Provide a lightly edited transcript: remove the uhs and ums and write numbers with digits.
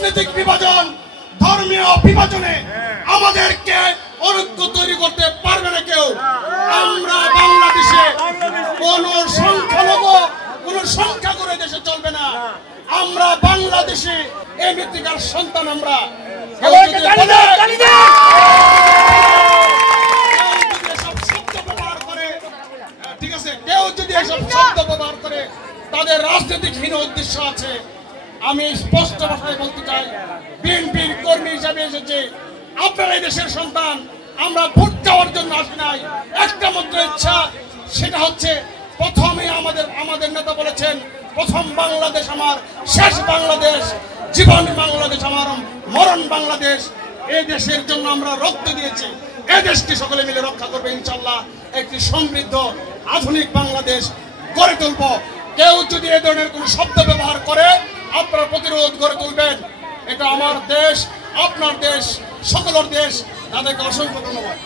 রাজনৈতিক বিভাজন, ধর্মীয় বিভাজনে আমাদেরকে ঐক্য তৈরি করতে পারবে না কেউ। আমরা বাংলাদেশে কোন সংখ্যালঘু, কোন সংখ্যা করে দেশে চলবে না। আমরা বাংলাদেশে এই মৃত্তিকার সন্তান। আমরা ঠিক আছে, কেউ যদি এসব শব্দ ব্যবহার করে তাদের রাজনৈতিকহীন উদ্দেশ্য আছে। আমি স্পষ্ট ভাষায় বলতে চাই, বিএনপির কর্মী হিসাবে এসেছে, আপনারা এই দেশের সন্তান। আমরা ভোট চাওয়ার জন্য আসি নাই, একটা মাত্র ইচ্ছা, সেটা হচ্ছে প্রথমে আমাদের নেতা বলেছেন, প্রথম বাংলাদেশ আমার, শেষ বাংলাদেশ, জীবন বাংলাদেশ আমার, মরণ বাংলাদেশ। এই দেশের জন্য আমরা রক্ত দিয়েছি, এই দেশকে সকলে মিলে রক্ষা করবে ইনশাল্লাহ। একটি সমৃদ্ধ আধুনিক বাংলাদেশ গড়ে তুলব। কেউ যদি এই ধরনের কোন শব্দ ব্যবহার করে আপনারা প্রতিরোধ গড়ে তুলবেন। এটা আমার দেশ, আপনার দেশ, সকলের দেশ। তাদেরকে অসংখ্য ধন্যবাদ।